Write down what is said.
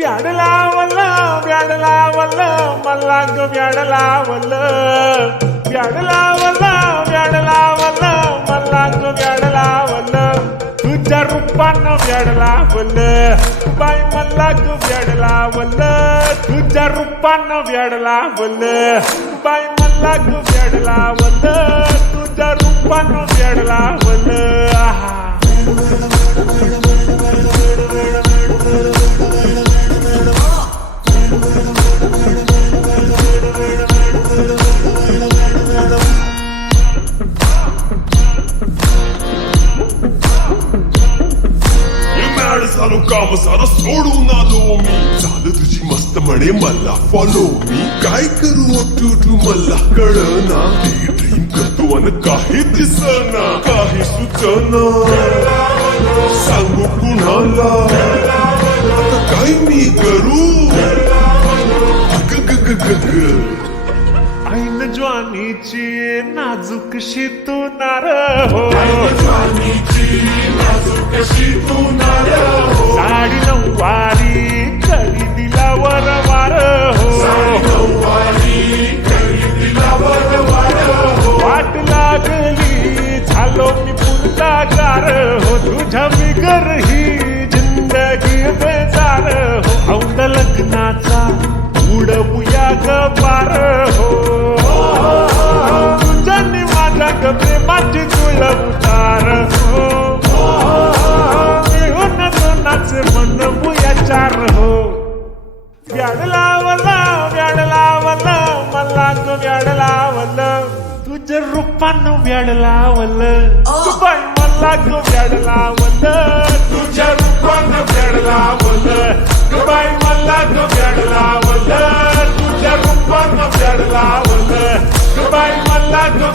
व्याड लावलं व्याड लावलं मला ग व्याड लावलं व्याड लावलं व्याड लावलं मला ग व्याड लावलं तुझ्या रूपानं व्याड लावलं बाई मला ग व्याड लावलं तुझ्या रूपानं व्याड लावलं बाई मला ग व्याड लावलं तुझ्या रूपानं व्याड लावलं आहा झालो काम सारा सोडून आलो मी झालं तुझी मस्त म्हणे मला फॉलो मी काय करू अक्टू मला कळना ड्रीम करतो अन काही दिसना काही सुचना सांगू कुणाला आता काय मी करू ऐन ज्वानीची नाजूकशी तू नार हो साडी नऊवारी कडी दिला वरवार हो वाट लागली झालो मी पुरतागार हो तुझ्या बिगर ही जिंदगी बेजार हो औंध लग्नाचा उडवूया ग पार हो तुझ्यानी माझ्या ग प्रेमाची तुला उतार हो मिळून दोनाचे म्हणवूया चार हो व्याड लावलं व्याड लावलं मला ग व्याड लावलं तुझ्या रूपानं व्याड लावलं बाई मला ग व्याड लावलं तुझ्या रूपानं व्याड लावलं बाई मला ग व्याड लावलं तुझ्या रूपानं व्याड लावलं बाई मला ग